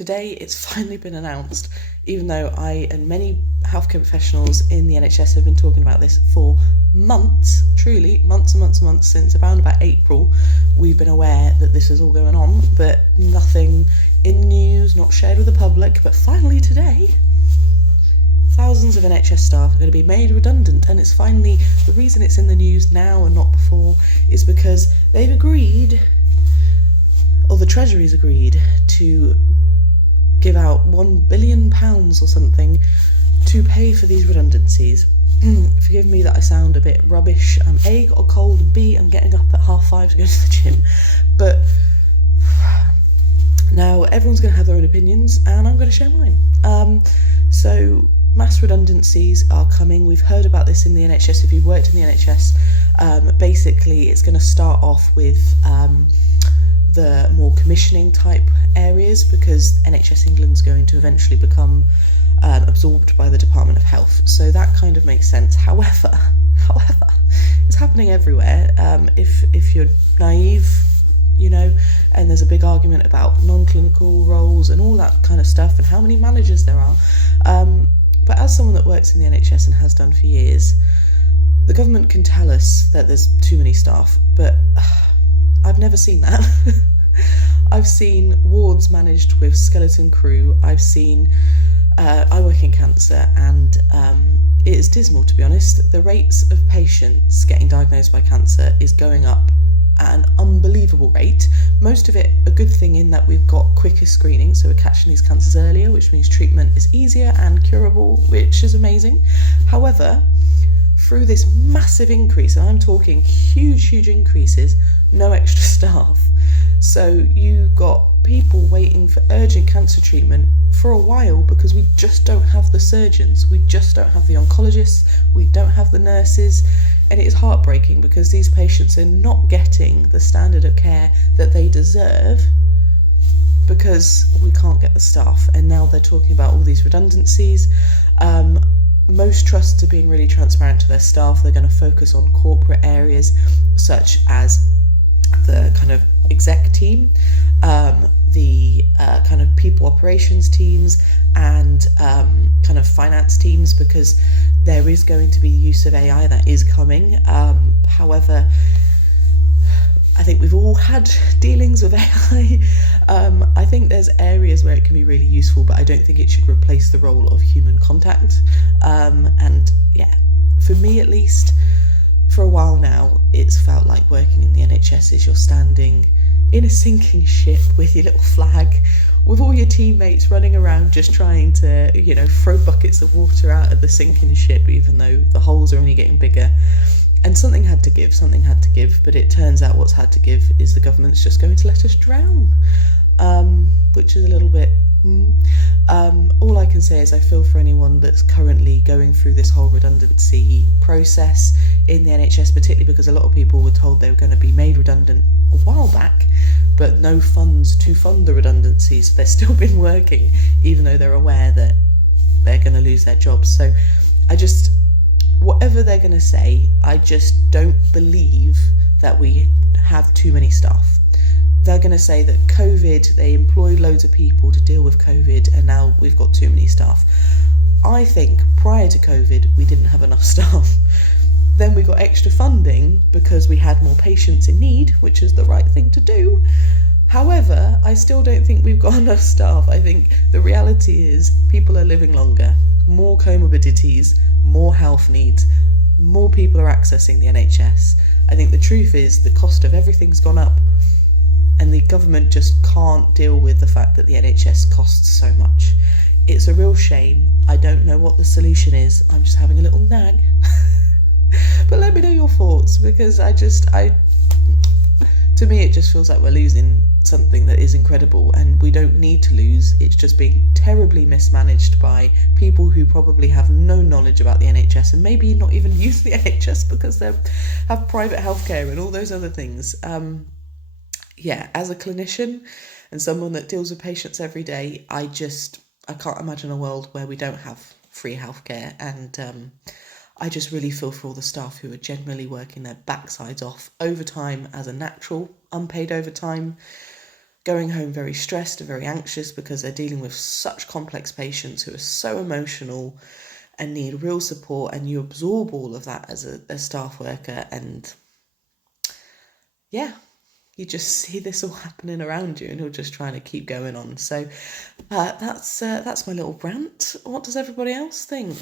Today it's finally been announced, even though I and many healthcare professionals in the NHS have been talking about this for months, truly months and months and months, since around about April. We've been aware that this is all going on, but nothing in the news, not shared with the public. But finally today, thousands of NHS staff are going to be made redundant, and it's finally, the reason it's in the news now and not before is because they've agreed, or the Treasury's agreed, to give out £1 billion or something to pay for these redundancies. Forgive me that I sound a bit rubbish. I'm A, got a cold, and B, I'm getting up at 5:30 to go to the gym. But now everyone's going to have their own opinions, and I'm going to share mine. So mass redundancies are coming. We've heard about this in the NHS. If you've worked in the NHS, basically it's going to start off with the more commissioning type areas, because NHS England's going to eventually become absorbed by the Department of Health. So that kind of makes sense. However, it's happening everywhere. If you're naive, and there's a big argument about non-clinical roles and all that kind of stuff and how many managers there are. But as someone that works in the NHS and has done for years, the government can tell us that there's too many staff, but I've never seen that. I've seen wards managed with skeleton crew. I've seen, I work in cancer, and it is dismal, to be honest. The rates of patients getting diagnosed by cancer is going up at an unbelievable rate. Most of it a good thing, in that we've got quicker screening, so we're catching these cancers earlier, which means treatment is easier and curable, which is amazing. However, through this massive increase, and I'm talking huge increases, no extra staff. So you've got people waiting for urgent cancer treatment for a while because we just don't have the surgeons, we just don't have the oncologists, we don't have the nurses, and it is heartbreaking because these patients are not getting the standard of care that they deserve because we can't get the staff. And now they're talking about all these redundancies. Most trusts are being really transparent to their staff. They're going to focus on corporate areas such as the kind of exec team, the kind of people operations teams, and kind of finance teams, because there is going to be use of AI that is coming. However, I think we've all had dealings with AI. I think there's areas where it can be really useful, but I don't think it should replace the role of human contact. And yeah, for me at least, for a while now, it's felt like working in the NHS is you're standing in a sinking ship with your little flag, with all your teammates running around just trying to, throw buckets of water out at the sinking ship, even though the holes are only getting bigger. And something had to give, but it turns out what's had to give is the government's just going to let us drown, which is a little bit... all I can say is I feel for anyone that's currently going through this whole redundancy process in the NHS, particularly because a lot of people were told they were going to be made redundant a while back, but no funds to fund the redundancies. So they've still been working, even though they're aware that they're going to lose their jobs. So whatever they're going to say, I just don't believe that we have too many staff. They're going to say that COVID, they employed loads of people to deal with COVID, and now we've got too many staff. I think prior to COVID, we didn't have enough staff. Then we got extra funding because we had more patients in need, which is the right thing to do. However, I still don't think we've got enough staff. I think the reality is people are living longer, more comorbidities, more health needs, more people are accessing the NHS. I think the truth is the cost of everything's gone up, and the government just can't deal with the fact that the NHS costs so much. It's a real shame. I don't know what the solution is. I'm just having a little nag. But let me know your thoughts, because to me it just feels like we're losing something that is incredible, and we don't need to lose. It's just being terribly mismanaged by people who probably have no knowledge about the NHS, and maybe not even use the NHS because they have private healthcare and all those other things. As a clinician and someone that deals with patients every day, I can't imagine a world where we don't have free healthcare, and I just really feel for all the staff who are generally working their backsides off, overtime as a natural, unpaid overtime, going home very stressed and very anxious because they're dealing with such complex patients who are so emotional and need real support, and you absorb all of that as a staff worker, and yeah, you just see this all happening around you and you're just trying to keep going on. So that's my little rant. What does everybody else think?